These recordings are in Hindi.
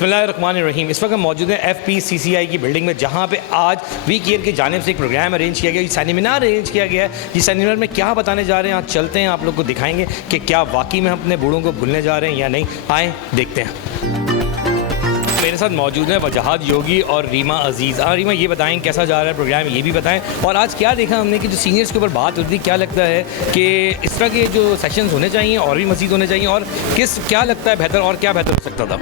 बिस्मिल्लाहिर्रहमानिर्रहीम। इस वक्त हम मौजूद हैं FPCCI की बिल्डिंग में, जहाँ पे आज वी केयर की जानिब से एक प्रोग्राम अरेंज किया गया, सेमिनार अरेंज किया गया है। इस सेमिनार में क्या बताने जा रहे हैं, आज चलते हैं, आप लोग को दिखाएंगे कि क्या वाकई में हम अपने बूढ़ों को भूलने जा रहे हैं या नहीं। आएँ देखते हैं। मेरे साथ मौजूद हैं वजाहत योगी और रीमा अजीज़। रीमा, ये बताएं कैसा जा रहा है प्रोग्राम, ये भी बताएं। और आज क्या देखा हमने कि जो सीनियर्स के ऊपर बात होती है, क्या लगता है कि इस तरह के जो सेशंस होने चाहिए और भी मज़ीद होने चाहिए, और क्या लगता है बेहतर और क्या बेहतर हो सकता था?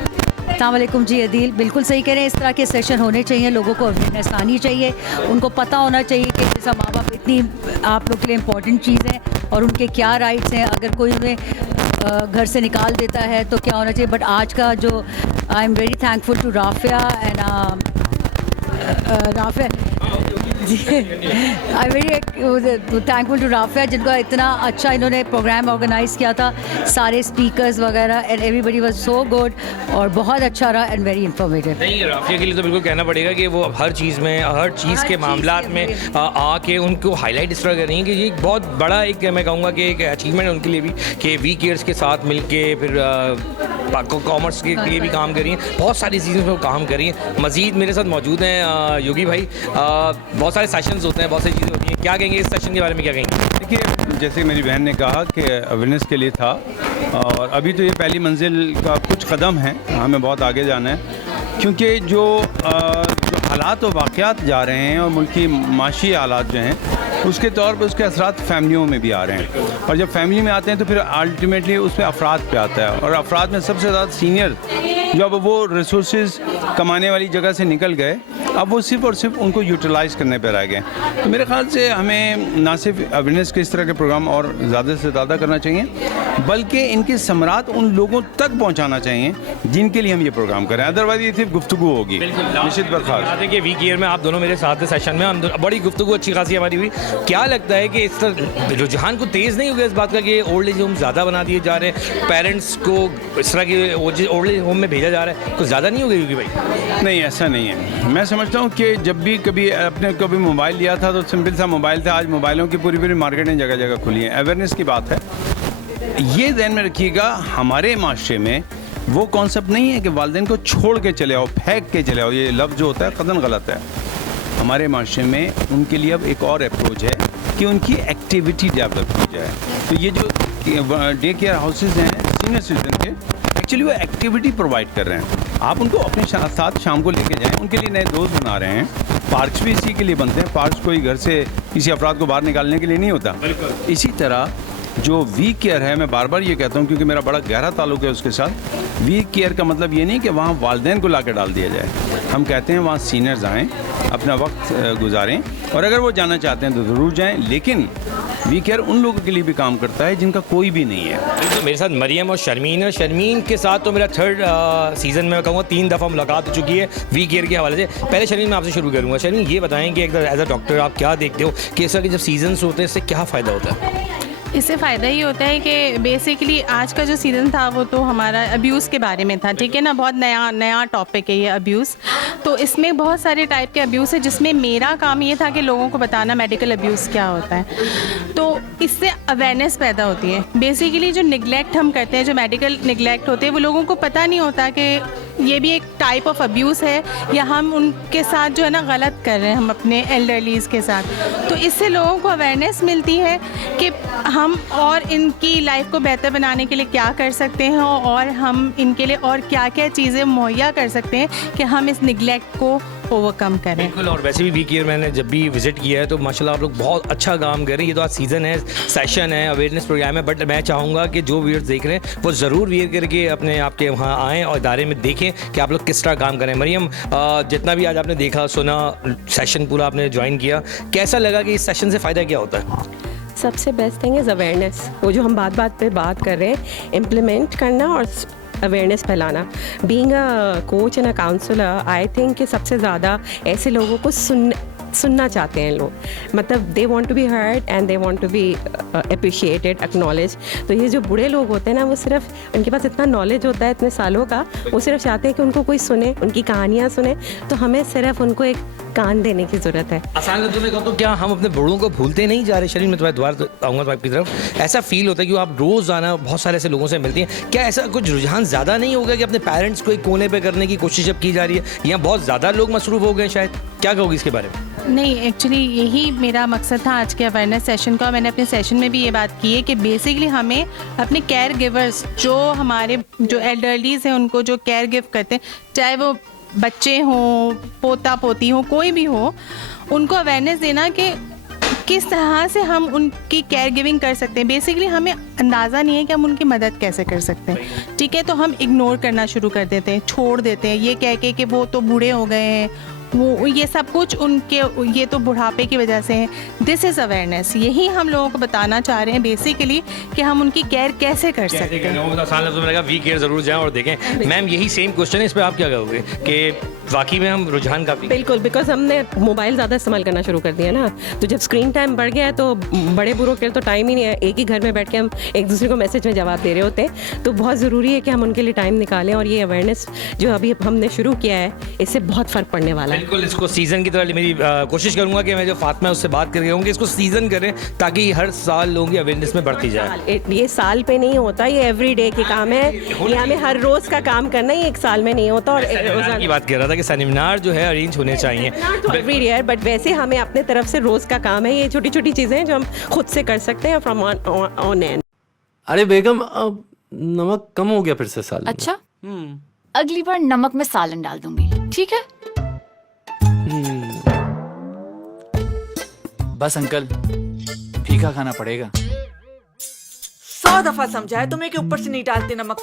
अस्सलाम वालेकुम जी अदील, बिल्कुल सही कह रहे हैं। इस तरह के सेशन होने चाहिए, लोगों को अवेयरनेस आनी चाहिए, उनको पता होना चाहिए कि जैसा माँ बाप इतनी आप लोग के लिए इम्पॉर्टेंट चीज़ है और उनके क्या राइट्स हैं। अगर कोई उन्हें घर से निकाल देता है तो क्या होना चाहिए। बट आज का जो I am very thankful to Rafia and Rafia ji, I very thankful to Rafia, जिनका इतना अच्छा इन्होंने प्रोग्राम ऑर्गेनाइज़ किया था, सारे स्पीकर्स वगैरह, and everybody was so good और बहुत अच्छा रहा एंड वेरी इंफॉर्मेटिव। नहीं, राफिया के लिए तो बिल्कुल कहना पड़ेगा कि वो हर चीज़ में, हर चीज़ के मामलात में आके उनको हाईलाइट इस तरह कर रही हैं कि ये बहुत बड़ा एक, मैं कहूँगा कि एक अचीवमेंट है उनके लिए भी, कि वी केयर्स के साथ मिल के फिर कॉमर्स के लिए भी काम कर रही हैं, बहुत सारी चीज़ों पर काम कर रही हैं। मज़ीद मेरे साथ मौजूद हैं योगी भाई। बहुत सारे सेशंस होते हैं, बहुत सारी चीज़ें होती हैं, क्या कहेंगे इस सेशन के बारे में, क्या कहेंगे? देखिए, जैसे मेरी बहन ने कहा कि अवेयरनेस के लिए था, और अभी तो ये पहली मंजिल का कुछ कदम है, हमें बहुत आगे जाना है, क्योंकि जो हालात और वाक़यात जा रहे हैं और मुल्की माशी हालात जो हैं, उसके तौर पर उसके असरात फैमिलियों में भी आ रहे हैं, और जब फैमिली में आते हैं तो फिर अल्टीमेटली उसमें अफराद पे आता है, और अफराद में सबसे ज़्यादा सीनियर जो अब वो रिसोर्सेज कमाने वाली जगह से निकल गए, अब वो सिर्फ़ और सिर्फ उनको यूटिलाइज़ करने पर रह गए। तो मेरे ख़्याल से हमें ना सिर्फ अवेयरनेस के इस तरह के प्रोग्राम और ज़्यादा से ज़्यादा करना चाहिए, बल्कि इनके समरात उन लोगों तक पहुँचाना चाहिए जिनके लिए हम ये प्रोग्राम करें, अदरवाइज ये सिर्फ गुफ्तगू होगी। निश्चित बर्खास्त कि वी केयर में आप दोनों मेरे साथ थे सेशन में, हम बड़ी गुफ्तगू अच्छी खासी हमारी हुई। क्या लगता है कि इस तरह रुझान को तेज़ नहीं हो गया इस बात का कि ओल्ड एज होम ज़्यादा बना दिए जा रहे हैं, पेरेंट्स को इस तरह के ओल्ड एज होम में भेजा जा रहा है, कुछ ज़्यादा नहीं हो गई भाई? नहीं, ऐसा नहीं है। मैं समझता हूँ कि जब भी कभी अपने कभी मोबाइल लिया था तो सिंपल सा मोबाइल था, आज मोबाइलों की पूरी पूरी मार्केटें जगह जगह खुली हैं। अवेयरनेस की बात है, ये ध्यान में रखिएगा, हमारे माशरे में वो कॉन्सेप्ट नहीं है कि वालिदैन को छोड़ के चले आओ, फेंक के चले आओ, ये लफ्ज़ जो होता है क़तन गलत है। हमारे माशरे में उनके लिए अब एक और अप्रोच है कि उनकी एक्टिविटी डेवलप की जाए। तो ये जो डे केयर हाउसेज हैं सीनियर सिटीजन के, एक्चुअली वो एक्टिविटी प्रोवाइड कर रहे हैं। आप उनको अपने साथ शाम को लेके जाएं, उनके लिए नए दोस्त बना रहे हैं। पार्क्स भी इसी के लिए बनते हैं, पार्क्स कोई घर से किसी अफराद को बाहर निकालने के लिए नहीं होता। इसी तरह जो वी केयर है, मैं बार बार ये कहता हूँ क्योंकि मेरा बड़ा गहरा ताल्लुक है उसके साथ, वी केयर का मतलब ये नहीं कि वहाँ वालिदैन को ला के डाल दिया जाए। हम कहते हैं वहाँ सीनियर्स आएँ, अपना वक्त गुजारें, और अगर वो जाना चाहते हैं तो ज़रूर जाएँ, लेकिन वी केयर उन लोगों के लिए भी काम करता है जिनका कोई भी नहीं है। तो मेरे साथ मरियम और शर्मीन है। शर्मीन के साथ तो मेरा थर्ड सीज़न में, मैं कहूँगा 3 दफ़ा मुलाकात हो चुकी है वी केयर के हवाले से। पहले शर्मीन, मैं आपसे शुरू करूँगा। शर्मीन, ये बताएं कि एज अ डॉक्टर आप क्या देखते हो कि इस तरह के जब सीजन्स होते हैं इससे क्या फ़ायदा होता है? इससे फ़ायदा ये होता है कि बेसिकली आज का जो सीज़न था वो तो हमारा अब्यूज़ के बारे में था, ठीक है ना। बहुत नया टॉपिक है ये अब्यूज़। तो इसमें बहुत सारे टाइप के अब्यूज़ है, जिसमें मेरा काम ये था कि लोगों को बताना मेडिकल अब्यूज़ क्या होता है। तो इससे अवेयरनेस पैदा होती है। बेसिकली जो निगलेक्ट हम करते हैं, जो मेडिकल निगलेक्ट होते हैं, वो लोगों को पता नहीं होता कि ये भी एक टाइप ऑफ अब्यूज़ है, या हम उनके साथ जो है ना गलत कर रहे हैं, हम अपने एल्डरलीज़ के साथ। तो इससे लोगों को अवेयरनेस मिलती है कि हम और इनकी लाइफ को बेहतर बनाने के लिए क्या कर सकते हैं, और हम इनके लिए और क्या क्या चीज़ें मुहैया कर सकते हैं कि हम इस निगलेक्ट को ओवरकम करें। बिल्कुल। और वैसे भी वी केयर मैंने जब भी विजिट किया है तो माशाल्लाह आप लोग बहुत अच्छा काम कर रहे हैं। ये तो आज सीज़न है, सेशन है, अवेयरनेस प्रोग्राम है, बट मैं चाहूँगा कि जो व्यूअर्स देख रहे हैं वो ज़रूर वेयर करके अपने आपके वहाँ आएँ और इदारे में देखें कि आप लोग किस तरह काम करें। मरियम, जितना भी आज आपने देखा सुना, सेशन पूरा आपने ज्वाइन किया, कैसा लगा कि इस सेशन से फ़ायदा क्या होता है? सबसे बेस्ट थिंग इज़ अवेयरनेस। वो जो हम बात पे बात कर रहे हैं, इम्प्लीमेंट करना और अवेयरनेस फैलाना। Being a coach and a counsellor, I think कि सबसे ज़्यादा ऐसे लोगों को सुनना चाहते हैं लोग, मतलब they want to be heard and they want to be appreciated, acknowledge. तो ये जो बूढ़े लोग होते हैं ना, वो सिर्फ उनके पास इतना नॉलेज होता है इतने सालों का, वो सिर्फ चाहते हैं कि उनको कोई सुने, उनकी कहानियाँ सुने। तो हमें सिर्फ उनको एक कान देने की ज़रूरत है। आसान लफ्ज़ों में कहूँ तो क्या हम अपने बड़ों को भूलते नहीं जा रहे? शरीर में तुम्हारे द्वार आऊँगा तो आपकी तरफ, ऐसा फील होता है कि आप रोज़ाना बहुत सारे ऐसे लोगों से मिलती हैं, क्या ऐसा कुछ रुझान ज़्यादा नहीं होगा कि अपने पेरेंट्स को एक कोने पे करने की कोशिश अब की जा रही है, या बहुत ज़्यादा लोग मसरूफ़ हो गए शायद? क्या कहोगी इसके बारे में? नहीं, एक्चुअली यही मेरा मकसद था आज के अवेयरनेस सेशन का। मैंने अपने सेशन में भी ये बात की है कि बेसिकली हमें अपने केयर गिवर्स, जो हमारे जो एल्डरलीज हैं, उनको जो केयर गिव करते हैं, चाहे वो बच्चे हों, पोता पोती हो, कोई भी हो, उनको अवेयरनेस देना कि किस तरह से हम उनकी केयर गिविंग कर सकते हैं। बेसिकली हमें अंदाज़ा नहीं है कि हम उनकी मदद कैसे कर सकते हैं, ठीक है? तो हम इग्नोर करना शुरू कर देते हैं, छोड़ देते हैं, ये कह के कि वो तो बूढ़े हो गए हैं, वो ये सब कुछ उनके, ये तो बुढ़ापे की वजह से है। दिस इज़ अवेयरनेस, यही हम लोगों को बताना चाह रहे हैं बेसिकली कि हम उनकी केयर कैसे कर सकते हैं। आसान लफ्ज़ों में लगा वी केयर ज़रूर जाएं और देखें। मैम यही सेम क्वेश्चन है, इस पर आप क्या कहोगे कि वाकई में हम रुझान काफ़ी? बिल्कुल, बिकॉज हमने मोबाइल ज़्यादा इस्तेमाल करना शुरू कर दिया ना, तो जब स्क्रीन टाइम बढ़ गया है तो बड़े बूढ़ों के लिए तो टाइम ही नहीं है। एक ही घर में बैठ के हम एक दूसरे को मैसेज में जवाब दे रहे होते हैं, तो बहुत ज़रूरी है कि हम उनके लिए टाइम निकालें। और ये अवेयरनेस जो अभी हमने शुरू किया है, इससे बहुत फ़र्क पड़ने वाला है। बिल्कुल, इसको सीज़न की तरह मेरी कोशिश करूंगा कि मैं जो फातिमा उससे बात करके कहूँगी इसको सीज़न करें, ताकि हर साल लोगों की अवेयरनेस में बढ़ती जाए। ये साल पे नहीं होता, ये एवरी डे के काम है, ये हमें हर रोज़ का काम करना ही एक साल में नहीं होता। और सेमिनार की बात कर रहा था कि सेमिनार जो है अरेंज होने चाहिए तो एवरी ईयर, बट वैसे हमें अपने तरफ से रोज़ का काम है। ये छोटी छोटी चीज़ें हैं जो हम खुद से कर सकते हैं फ्रॉम ऑन एंड। अरे बेगम, अब नमक कम हो गया फिर से सालन में। अच्छा, अगली बार नमक में सालन डाल दूंगी, ठीक है? बस अंकल, फीका खाना पड़ेगा। 100 दफा समझाया तुम्हें कि ऊपर से नहीं डालते नमक,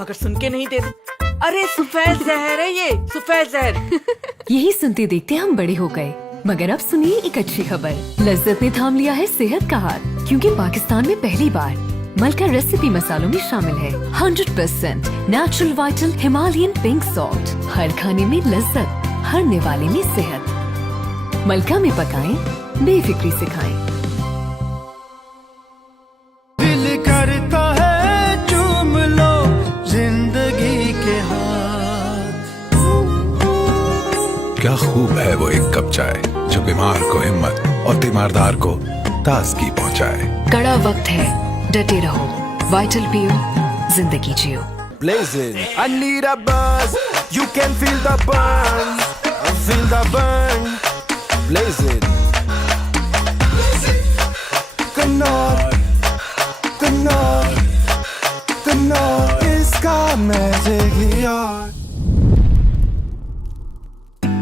मगर सुन के नहीं देते। अरे सफेद जहर है ये, सफेद जहर। यही सुनते देखते हम बड़े हो गए, मगर अब सुनिए एक अच्छी खबर। लज्जत ने थाम लिया है सेहत का हाथ, क्योंकि पाकिस्तान में पहली बार मलका रेसिपी मसालों में शामिल है 100% natural vital Himalayan pink salt. हर खाने में लज्जत, हर निवाले में सेहत। मलका में पकाएं, बेफिक्री से खाएं। दिल करता है चूम लो जिंदगी के हाथ। क्या खूब है वो एक कप चाय जो बीमार को हिम्मत और तीमारदार को ताजगी पहुंचाए। कड़ा वक्त है, डटे रहो, वाइटल पियो, जिंदगी जियो। Blazing, I need a buzz. You can feel the burn, feel the burn. Blazing, कन्नौर, कन्नौर, कन्नौर इसका मैजिक ही और।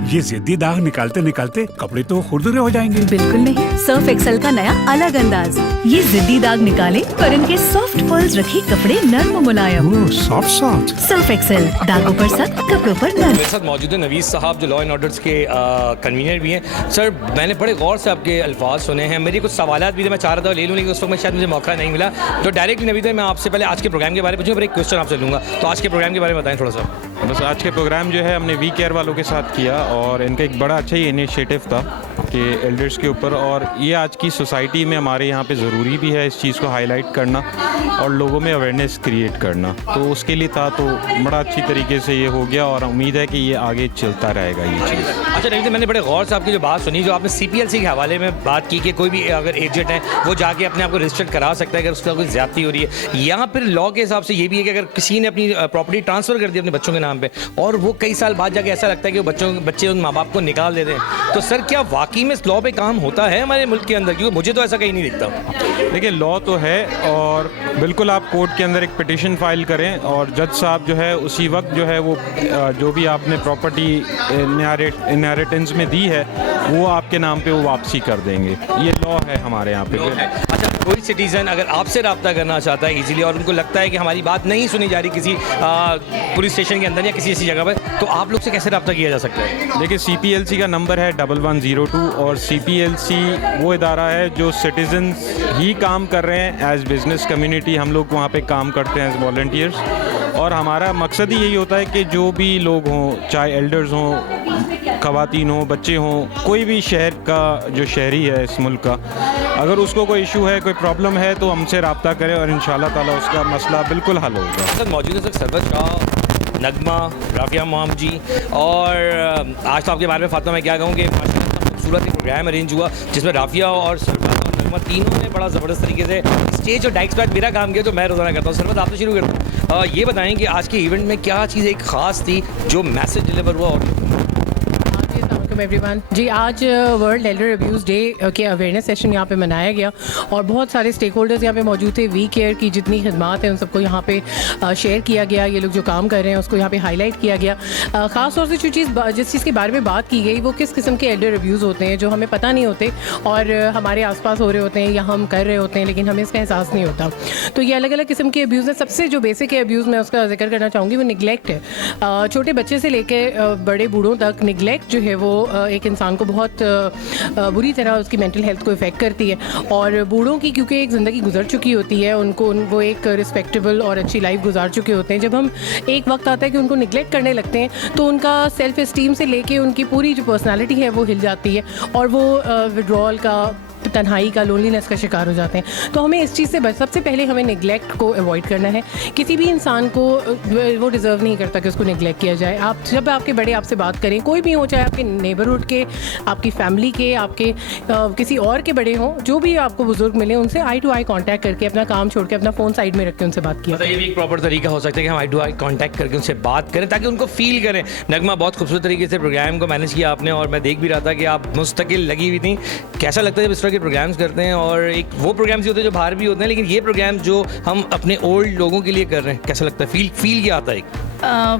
ये जिद्दी दाग निकालते निकालते कपड़े तो खुरदुरे हो जाएंगे। बिल्कुल नहीं, सर्फ एक्सेल का नया अलग अंदाज। ये जिद्दी दाग निकाले पर इनके सॉफ्ट पर्ल्स रखे कपड़े नर्म मुलायम। सॉफ्ट सॉफ्ट सर्फ एक्सेल, दागों पर सख्त, कपड़ों पर नर्म। मेरे साथ मौजूद है नवीस साहब, जो लॉ एंड ऑर्डर्स के कन्वीनर भी हैं। सर, मैंने बड़े गौर से आपके अल्फाज सुने हैं, मेरे कुछ सवाल भी थे, मैं चाह रहा था ले लूँ, लेकिन उस वक्त में शायद मुझे मौका नहीं मिला। तो डायरेक्टली नवीस, मैं आपसे पहले आज के प्रोग्राम के बारे में पूछूंगा, फिर एक क्वेश्चन आपसे लूँगा। तो आज के प्रोग्राम के बारे में बताएं थोड़ा सा। बस आज के प्रोग्राम जो है हमने वी केयर वालों के साथ किया, और इनका एक बड़ा अच्छा ही इनिशिएटिव था कि एल्डर्स के ऊपर, और ये आज की सोसाइटी में हमारे यहाँ पे ज़रूरी भी है इस चीज़ को हाईलाइट करना और लोगों में अवेयरनेस क्रिएट करना। तो उसके लिए था, तो बड़ा अच्छी तरीके से ये हो गया, और उम्मीद है कि ये आगे चलता रहेगा ये चीज़। अच्छा नवीस, मैंने बड़े गौर से आपकी जो बात सुनी, जो आपने CPLC के हवाले में बात की कि कोई भी अगर एजेंट है वो जाके अपने आप को रजिस्टर्ड करा सकता है अगर उसका कोई ज्यादती हो रही है, या फिर लॉ के हिसाब से ये भी है कि अगर किसी ने अपनी प्रॉपर्टी ट्रांसफ़र कर दी अपने बच्चों के नाम पे, और वो कई साल बाद जाके ऐसा लगता है कि वो बच्चे उन माँ बाप को निकाल देते हैं, तो सर क्या वाकई में इस लॉ पे काम होता है हमारे मुल्क के अंदर? क्योंकि मुझे तो ऐसा कहीं नहीं दिखता। देखिए, लॉ तो है, और बिल्कुल आप कोर्ट के अंदर एक पिटिशन फाइल करें, और जज साहब जो है उसी वक्त जो है वो जो भी आपने प्रॉपर्टी इनहेरिटेंस में दी है वो आपके नाम पे वो वापसी कर देंगे। ये लॉ है हमारे यहाँ पे। अच्छा, कोई सिटीज़न अगर आपसे रब्ता करना चाहता है इजीली, और उनको लगता है कि हमारी बात नहीं सुनी जा रही किसी पुलिस स्टेशन के अंदर या किसी ऐसी जगह पर, तो आप लोग से कैसे रब्ता किया जा सकता है? देखिए, CPLC का नंबर है 1102, और CPLC वो इदारा है जो सिटीजन्स ही काम कर रहे हैं एज बिजनेस कम्युनिटी। हम लोग वहाँ पे काम करते हैं एज वॉलंटियर्स, और हमारा मकसद ही यही होता है कि जो भी लोग हों, चाहे एल्डर्स हों, ख़वातीन हों, बच्चे हों, कोई भी शहर का जो शहरी है इस मुल्क का, अगर उसको कोई इशू है, कोई प्रॉब्लम है, तो हमसे रब्ता करें, और इंशाल्लाह ताला उसका मसला बिल्कुल हल होगा। सर मौजूद है सर सरबत शाह नगमा, राफिया मॉम जी। और आज तो आपके बारे में फातिमा मैं क्या कहूँ कि खूबसूरत एक प्रोग्राम अरेंज हुआ जिसमें राफिया और सरफराज और नगमा तीनों ने बड़ा ज़बरदस्त तरीके से स्टेज और डाइक्स पर मेरा काम किया जो मैं रोज़ाना करता हूँ। सरफराज आप तो शुरू करता हूँ, ये बताएं कि आज के इवेंट में क्या चीज़ एक ख़ास थी जो मैसेज डिलीवर हुआ। और एवरीवन जी, आज वर्ल्ड एल्डर अब्यूज़ डे के अवेयरनेस सेशन यहाँ पे मनाया गया और बहुत सारे स्टेक होल्डर्स यहाँ पे मौजूद थे। वी केयर की जितनी खिदमात हैं उन सबको यहाँ पे शेयर किया गया। ये लोग जो काम कर रहे हैं उसको यहाँ पे हाईलाइट किया गया। ख़ास तौर से जिस चीज़ के बारे में बात की गई वो किस किस्म के एल्डर अब्यूज़ होते हैं जो हमें पता नहीं होते और हमारे आसपास हो रहे होते हैं या हम कर रहे होते हैं लेकिन हमें इसका एहसास नहीं होता। तो ये अलग अलग किस्म के अब्यूज़ हैं। सबसे जो बेसिक है अब्यूज़ मैं उसका जिक्र करना चाहूँगी वो निगलेक्ट है। छोटे बच्चे से लेकर बड़े बूढ़ों तक निगलेक्ट जो है वो एक इंसान को बहुत बुरी तरह उसकी मेंटल हेल्थ को इफ़ेक्ट करती है। और बूढ़ों की क्योंकि एक ज़िंदगी गुजर चुकी होती है, वो एक रिस्पेक्टेबल और अच्छी लाइफ गुजार चुके होते हैं। जब हम एक वक्त आता है कि उनको निगलेक्ट करने लगते हैं तो उनका सेल्फ इस्टीम से लेके उनकी पूरी जो पर्सनालिटी है वो हिल जाती है और वो विड्रॉल का, तन्हाई का, लोनलीनेस का शिकार हो जाते हैं। तो हमें इस चीज़ से सबसे पहले हमें निगलेक्ट को अवॉइड करना है। किसी भी इंसान को वो डिज़र्व नहीं करता कि उसको निगलेक्ट किया जाए। आप जब आपके बड़े आपसे बात करें, कोई भी हो, चाहे आपके नेबरहुड के, आपकी फैमिली के, आपके किसी और के बड़े हों, जो भी आपको बुजुर्ग मिले उनसे आई टू आई कॉन्टैक्ट करके अपना काम छोड़ के अपना फ़ोन साइड में रख के उनसे बात किया। ये भी एक प्रॉपर तरीका हो सकता है कि हम आई टू आई कॉन्टैक्ट करके उनसे बात करें ताकि उनको फील करें। नगमा, बहुत खूबसूरत तरीके से प्रोग्राम को मैनेज किया आपने और मैं देख भी रहा था कि आप मुस्तकिल लगी हुई थी। कैसा लगता है जब इस तरह के प्रोग्राम्स करते हैं? और एक वो प्रोग्राम्स होते हैं जो बाहर भी होते हैं लेकिन ये प्रोग्राम जो हम अपने ओल्ड लोगों के लिए कर रहे हैं, कैसा लगता है? फील क्या आता है?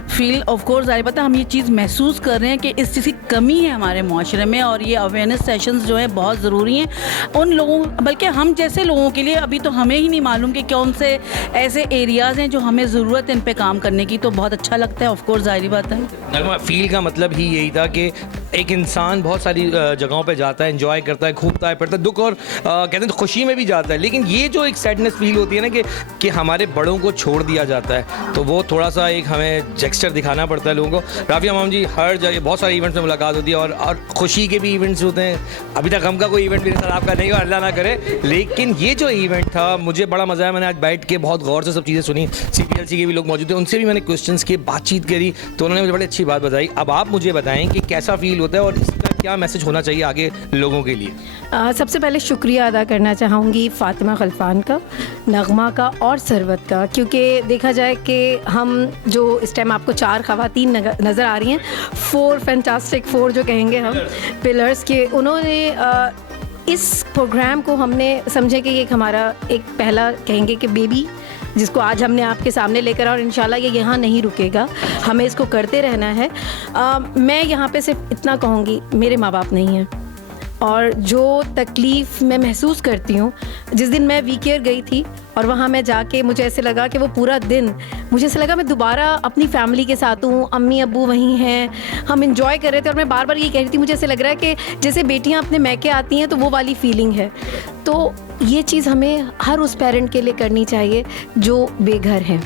फील ऑफ कोर्स आई पता, हम ये चीज़ महसूस कर रहे हैं कि इस चीज़ की कमी है हमारे माशरे में और ये अवेयरनेस सेशंस जो है बहुत ज़रूरी हैं उन लोगों, बल्कि हम जैसे लोगों के लिए। अभी तो हमें ही नहीं मालूम कि कौन से ऐसे एरियाज़ हैं जो हमें ज़रूरत है इन पे काम करने की, तो बहुत अच्छा लगता है। ऑफ कोर्स ज़ाहिर बात है। नगमा, फील का मतलब ही यही था कि एक इंसान बहुत सारी जगहों पे जाता है, एंजॉय करता है, घूमता है, फिरता है, दुख और कहते हैं तो खुशी में भी जाता है, लेकिन ये जो एक सैडनेस फील होती है ना कि हमारे बड़ों को छोड़ दिया जाता है, तो वो थोड़ा सा एक हमें जेक्स्चर दिखाना पड़ता है लोगों को। राफिया मॉम जी, हर जगह बहुत सारे इवेंट्स में मुलाकात होती है और खुशी के भी इवेंट्स होते हैं। अभी तक गम का कोई इवेंट मेरे साथ आपका नहीं हुआ, अल्लाह ना करे, लेकिन ये जो इवेंट था मुझे बड़ा मज़ा आया। मैंने आज बैठ के बहुत गौर से सब चीज़ें सुनी। CPLC के भी लोग मौजूद थे, उनसे भी मैंने क्वेश्चंस किए, बातचीत करी, तो उन्होंने मुझे बड़ी अच्छी बात बताई। अब आप मुझे बताएं कि कैसा फील होता है और इसका क्या मैसेज होना चाहिए आगे लोगों के लिए? सबसे पहले शुक्रिया अदा करना चाहूँगी फातिमा खलफान का, नगमा का और सरवत का, क्योंकि देखा जाए कि हम जो इस टाइम आपको 4 ख़वातीन नज़र आ रही हैं, 4 फैंटास्टिक 4 जो कहेंगे हम पिलर्स के, उन्होंने इस प्रोग्राम को हमने समझे कि ये हमारा एक पहला कहेंगे कि बेबी जिसको आज हमने आपके सामने लेकर और इंशाल्लाह ये यहाँ नहीं रुकेगा, हमें इसको करते रहना है। मैं यहाँ पे सिर्फ इतना कहूँगी, मेरे माँ बाप नहीं हैं और जो तकलीफ़ मैं महसूस करती हूँ, जिस दिन मैं वी केयर गई थी और वहाँ मैं जाके मुझे ऐसे लगा कि वो पूरा दिन मुझे ऐसे लगा मैं दोबारा अपनी फैमिली के साथ हूँ, अम्मी अब्बू वहीं हैं, हम इंजॉय कर रहे थे और मैं बार बार ये कह रही थी मुझे ऐसे लग रहा है कि जैसे बेटियाँ अपने मैके आती हैं तो वो वाली फीलिंग है। तो ये चीज़ हमें हर उस पेरेंट के लिए करनी चाहिए जो बेघर हैं।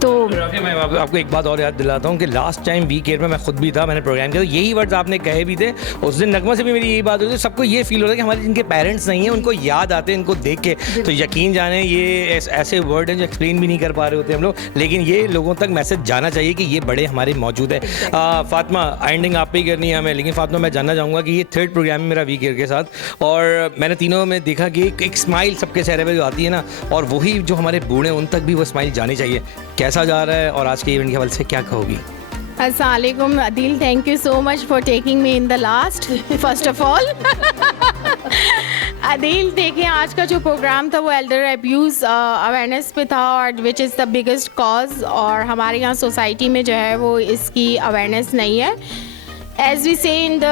तो मैं आपको एक बात और याद दिलाता हूँ कि लास्ट टाइम वी केयर में मैं खुद भी था, मैंने प्रोग्राम किया, तो यही वर्ड्स आपने कहे भी थे। उस दिन नगमा से भी मेरी यही बात होती है, सबको ये फील होता है कि हमारे जिनके पेरेंट्स नहीं हैं उनको याद आते हैं इनको देख के। तो यकीन जाने ये ऐसे वर्ड हैं जो एक्सप्लेन भी नहीं कर पा रहे होते हम लोग, लेकिन ये लोगों तक मैसेज जाना चाहिए कि ये बड़े हमारे मौजूद है। फातिमा, एंडिंग आप पे ही करनी है हमें, लेकिन फातिमा मैं जानना चाहूँगा कि ये 3rd प्रोग्राम है मेरा वी केयर के साथ और मैंने तीनों में देखा कि एक स्माइल सबके चेहरे पे जो आती है ना, और वही जो हमारे बूढ़े उन तक भी वो स्माइल जानी चाहिए। कैसा जा रहा है और आज के इवेंट के हवाले से क्या कहोगी? अस्सलामुअलैकुम Adeel, thank you so much for taking me in the last first of all. Adeel, देखें आज का जो प्रोग्राम था वो एल्डर अब्यूज़ अवेयरनेस पे था और which is the biggest cause, और हमारे यहाँ सोसाइटी में जो है वो इसकी अवेयरनेस नहीं है। As we say in the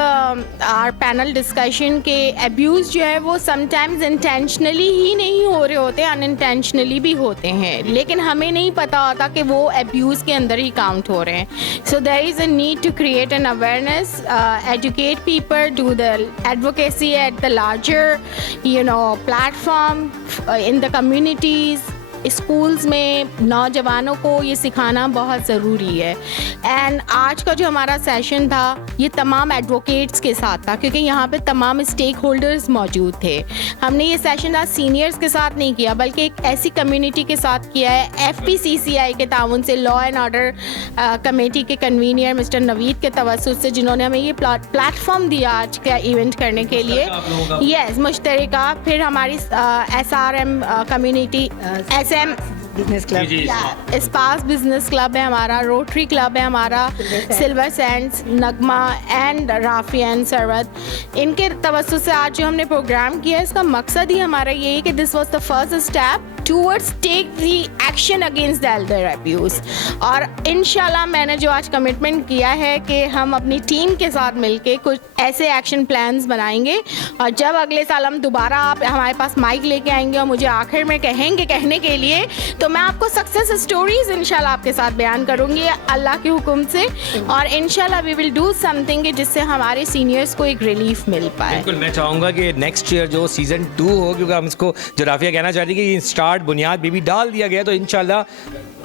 our panel discussion के अब्यूज़ जो है वो समटाइम्स इंटेंशनली ही नहीं हो रहे होते, अनइंटेंशनली भी होते हैं, लेकिन हमें नहीं पता होता कि वो अब्यूज़ के अंदर ही काउंट हो रहे हैं। So there is a need to create an awareness, educate people, do the advocacy at the larger platform in the communities, schools में नौजवानों को ये सिखाना बहुत ज़रूरी है। एंड आज का जो हमारा सेशन था ये तमाम एडवोकेट्स के साथ था, क्योंकि यहाँ पे तमाम स्टेक होल्डर्स मौजूद थे। हमने ये सेशन आज सीनियर्स के साथ नहीं किया, बल्कि एक ऐसी कम्युनिटी के साथ किया है। FPCCI के ताउन से, लॉ एंड ऑर्डर कमेटी के कन्वीनियर मिस्टर नवीद के तवस्सुत से, जिन्होंने हमें ये प्लेटफॉर्म दिया आज का इवेंट करने के लिए। यस, मुश्तरका। फिर हमारी SRM community, SM business club, स्पास बिजनेस क्लब है हमारा, रोटरी क्लब है हमारा, Silver Sands, Nagma and Rafi and Sarwat, इनके तवस्सुत से आज जो हमने प्रोग्राम किया है, इसका मकसद ही हमारा ये है कि this was the first step towards take the action against the elder abuse. और इंशाल्लाह मैंने जो आज कमिटमेंट किया है कि हम अपनी टीम के साथ मिलके कुछ ऐसे एक्शन प्लान्स बनाएंगे, और जब अगले साल हम दोबारा आप हमारे पास माइक लेके आएंगे और मुझे आखिर में कहेंगे कहने के लिए, तो मैं आपको सक्सेस स्टोरीज इंशाल्लाह आपके साथ बयान करूंगी अल्लाह के हुक्म से, और इंशाल्लाह वी विल डू समथिंग जिससे हमारे सीनियर्स को एक रिलीफ मिल पाए। बिल्कुल, मैं चाहूँगा कि नेक्स्ट ईयर जो सीज़न 2 हो, क्योंकि हम इसको जो राफिया कहना चाहती है कि स्टार्ट बुनियाद भी डाल दिया गया, तो इंशाल्लाह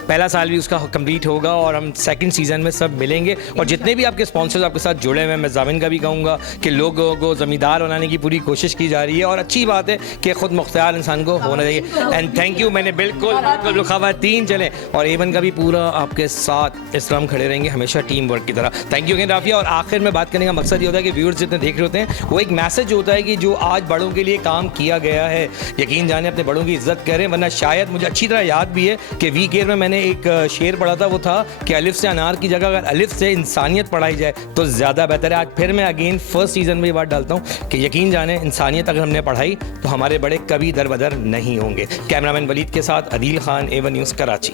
पहला साल भी उसका कंप्लीट होगा और हम सेकंड सीज़न में सब मिलेंगे। और जितने भी आपके स्पॉन्सर्स आपके साथ जुड़े हुए हैं, मैं जामिन का भी कहूँगा कि लोगों को ज़मींदार बनाने की पूरी कोशिश की जा रही है, और अच्छी बात है कि ख़ुद मुख्तियार इंसान को होना चाहिए। एंड थैंक यू, मैंने बिल्कुल ख़वातीन चले, और एवन का भी पूरा आपके साथ इस तरह हम खड़े रहेंगे हमेशा टीम वर्क की तरह। Thank you again Rafia. और आखिर में बात करने का मकसद ये होता है कि व्यूअर्स जितने देख रहे होते हैं, वो एक मैसेज होता है कि जो आज बड़ों के लिए काम किया गया है, यकीन जाने अपने बड़ों की इज्जत करें, वरना शायद मुझे अच्छी तरह याद भी है कि वी केयर में मैंने एक शेर पढ़ा था, वो था कि अलिफ से अनार की जगह अगर अलिफ से इंसानियत पढ़ाई जाए तो ज़्यादा बेहतर है। आज फिर मैं अगेन फर्स्ट सीज़न में ये बात डालता हूँ कि यकीन जाने इंसानियत अगर हमने पढ़ाई तो हमारे बड़े कभी दरबदर नहीं होंगे। कैमरामैन वलीद के साथ अदील खान, A1 न्यूज़, कराची।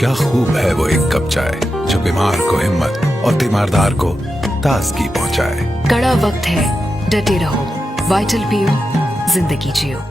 क्या खूब है वो एक कप चाय जो बीमार को हिम्मत और तीमारदार को ताजगी पहुंचाए। कड़ा वक्त है, डटे रहो, वाइटल पियो, जिंदगी जियो।